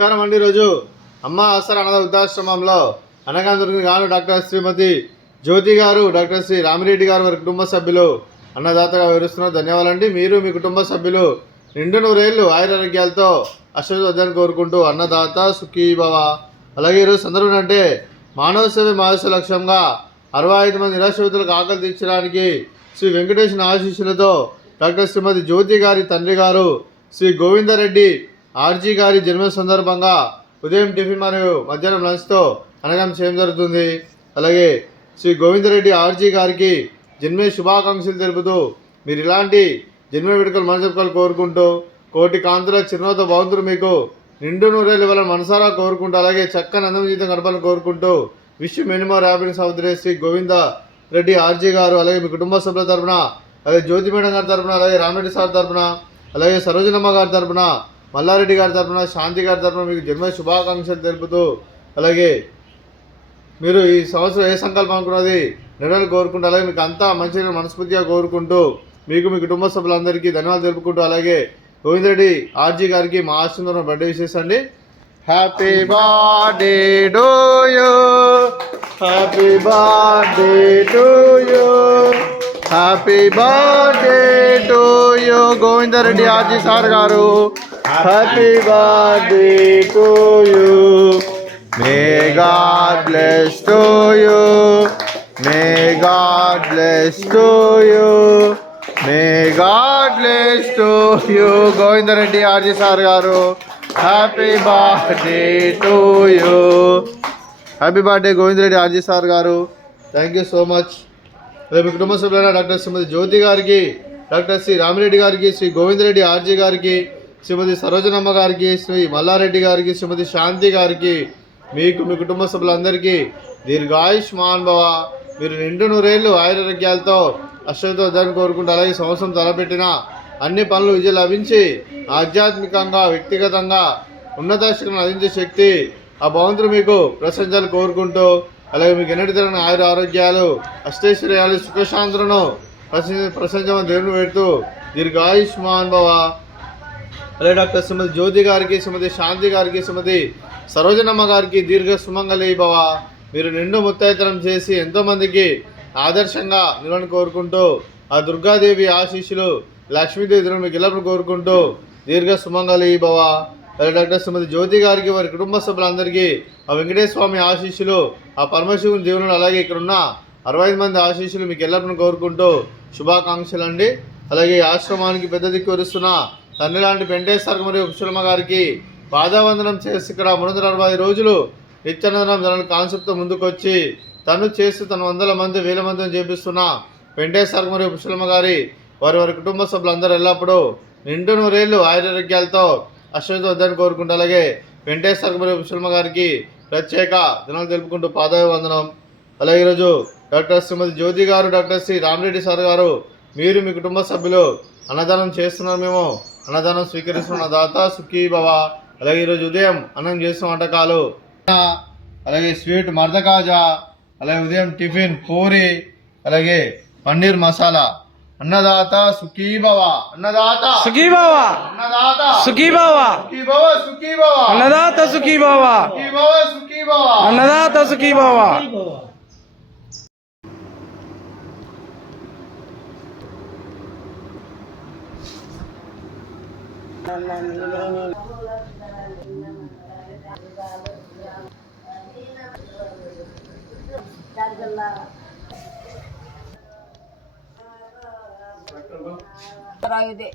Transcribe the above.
నమస్కారం అండి. ఈరోజు అమ్మ ఆసరా అనాథ వృద్ధాశ్రమంలో అనగాంధ్రుని గాను డాక్టర్ శ్రీమతి జ్యోతి గారు, డాక్టర్ శ్రీ రామిరెడ్డి గారు వారి కుటుంబ సభ్యులు అన్నదాతగా వివరిస్తున్నారు. ధన్యవాదాలండి. మీరు మీ కుటుంబ సభ్యులు నిండు నూరేళ్లు ఆయురారోగ్యాలతో అశ్వద్ధాన్ని కోరుకుంటూ అన్నదాత సుఖీభవ. అలాగే ఈరోజు సందర్భం అంటే మానవ సేవ మానస లక్ష్యంగా 65 మంది నిరాశ్రితులకు ఆకలి తీర్చడానికి శ్రీ వెంకటేశ్వర ఆశీస్సులతో డాక్టర్ శ్రీమతి జ్యోతి గారి తండ్రి గారు శ్రీ గోవిందరెడ్డి ఆర్జీ గారి జన్మ సందర్భంగా ఉదయం టిఫిన్ మరియు మధ్యాహ్నం లంచ్తో అనగం చేయడం జరుగుతుంది. అలాగే శ్రీ గోవిందరెడ్డి ఆర్జీ గారికి జన్మే శుభాకాంక్షలు తెలుపుతూ మీరు ఇలాంటి జన్మ వేడుకలు మనసెప్పుకోవాలి కోరుకుంటూ కోటి కాంతుల చిరునవ్వుతో భగవంతుడు మీకు నిండు నూరేళ్ళు ఇవ్వాలని మనసారా కోరుకుంటూ అలాగే చక్కని అందం జీవితం గడపాలని కోరుకుంటూ విష్ మెనీ మోర్ హ్యాపీనెస్ సహోదరి శ్రీ గోవింద రెడ్డి ఆర్జీ గారు, అలాగే మీ కుటుంబ సభ్యుల తరపున, అలాగే జ్యోతి మేడం గారి తరపున, అలాగే రామిరెడ్డి సార్ తరపున, అలాగే సరోజనమ్మ గారి తరపున, మల్లారెడ్డి గారి తరపున, శాంతి గారి తరపున మీకు జన్మ శుభాకాంక్షలు తెలుపుతూ అలాగే మీరు ఈ సంవత్సరం ఏ సంకల్పం అనుకున్నది నెరవేరు కోరుకుంటూ అలాగే మీకు అంతా మంచిగా మనస్ఫూర్తిగా కోరుకుంటూ మీకు మీ కుటుంబ సభ్యులందరికీ ధన్యవాదాలు తెలుపుకుంటూ అలాగే గోవిందరెడ్డి ఆర్జీ గారికి మా ఆశీర్వాదం బర్త్డే విషెస్ అండి. Happy birthday to you, happy birthday to you, happy birthday to you Govindareddy RG sir గారు. Happy birthday to you. May God bless to you. May God bless to you. May God bless to you. Govindareddy RG sir గారు. Happy birthday to you. Happy birthday Govindareddy RG sir గారు. Thank you so much. అదే మీ కుటుంబ సభ్యులైన doctor శ్రీమతి జ్యోతి గారికి, doctor Shri Ramireddy గారికి, Shri Govinda Reddy RG గారికి, శ్రీమతి సరోజనమ్మ గారికి, శ్రీ మల్లారెడ్డి గారికి, శ్రీమతి శాంతి గారికి, మీకు మీ కుటుంబ సభ్యులందరికీ దీర్ఘాయుష్మాన్ భవ. మీరు నిండు నూరేళ్లు ఆయురారోగ్యాలతో అశ్వద్ధాన్ని కోరుకుంటూ అలాగే సంవత్సరం తలపెట్టిన అన్ని పనులు విజయం లభించి ఆధ్యాత్మికంగా వ్యక్తిగతంగా ఉన్నత శక్తిని అందించే శక్తి ఆ భగవంతుడు మీకు ప్రశంసలు కోరుకుంటూ అలాగే మీకు ఎన్నటి తరగని ఆయుర ఆరోగ్యాలు అష్టైశ్వర్యాలు సుఖశాంతులను ప్రశంసమని దేవుని పెడుతూ దీర్ఘాయుష్మాన్ భవ. అలాగే డాక్టర్ శ్రీమతి జ్యోతి గారికి, శ్రీమతి శాంతి గారికి, శ్రీమతి సరోజనమ్మ గారికి దీర్ఘ సుమంగళి భవ. మీరు నిండు ముత్తైతనం చేసి ఎంతోమందికి ఆదర్శంగా నిలవని కోరుకుంటూ ఆ దుర్గాదేవి ఆశీస్సులు లక్ష్మీదేవి మీకు ఎల్లప్పుడు కోరుకుంటూ దీర్ఘ సుమంగళి భవ. అలాగే డాక్టర్ శ్రీమతి జ్యోతి గారికి వారి కుటుంబ సభ్యులందరికీ ఆ వెంకటేశ్వర స్వామి ఆశీస్సులు, ఆ పరమశివుని దేవుని అలాగే ఇక్కడ ఉన్న 65 మంది ఆశీస్సులు మీకు ఎల్లప్పుడు కోరుకుంటూ శుభాకాంక్షలు అండి. అలాగే ఆశ్రమానికి పెద్ద దిక్కు వరుస్తున్న తండ్రి లాంటి వెంకటేశ్వర మరియు కుశలమ్మ గారికి పాదావందనం చేసి ఇక్కడ 360 రోజులు నిత్యానందనం జన కాన్సెప్ట్తో ముందుకొచ్చి తను చేస్తూ తన 100 మంది 1000 మందిని చేపిస్తున్న వెంకటేశ్వర మరియు కుశలమ్మ గారి వారి కుటుంబ సభ్యులందరూ ఎల్లప్పుడూ నిండు నూరేళ్లు ఆయురారోగ్యాలతో అశ్వద్ధాన్ని కోరుకుంటూ అలాగే వెంకటేశ్వర మరియు కుశలమ్మ గారికి ప్రత్యేక దినాలు తెలుపుకుంటూ పాదావందనం. అలాగే ఈరోజు డాక్టర్ శ్రీమతి జ్యోతి గారు, డాక్టర్ శ్రీ రామిరెడ్డి సార్ గారు, మీరు మీ కుటుంబ సభ్యులు అన్నదానం చేస్తున్నారు. మేము అన్నదానం స్వీకరిస్తున్న దాత సుఖీ భవ. అలాగే ఈరోజు ఉదయం అన్నం చేస్తున్న వంటకాలు, అలాగే స్వీట్ మర్దకాజా, అలాగే ఉదయం టిఫిన్ పూరి, అలాగే పన్నీర్ మసాలా. అన్నదాత సుఖీ భవ, అన్నదాత సుఖీ భవ, అన్నదాత సుఖీ భవ, సుఖీ భవ, సుఖీ భవ, అన్నదాత సుఖీ భవ, సుఖీ భవ, సుఖీ భవ, అన్నదాత సుఖీ భవ. ಇದೆ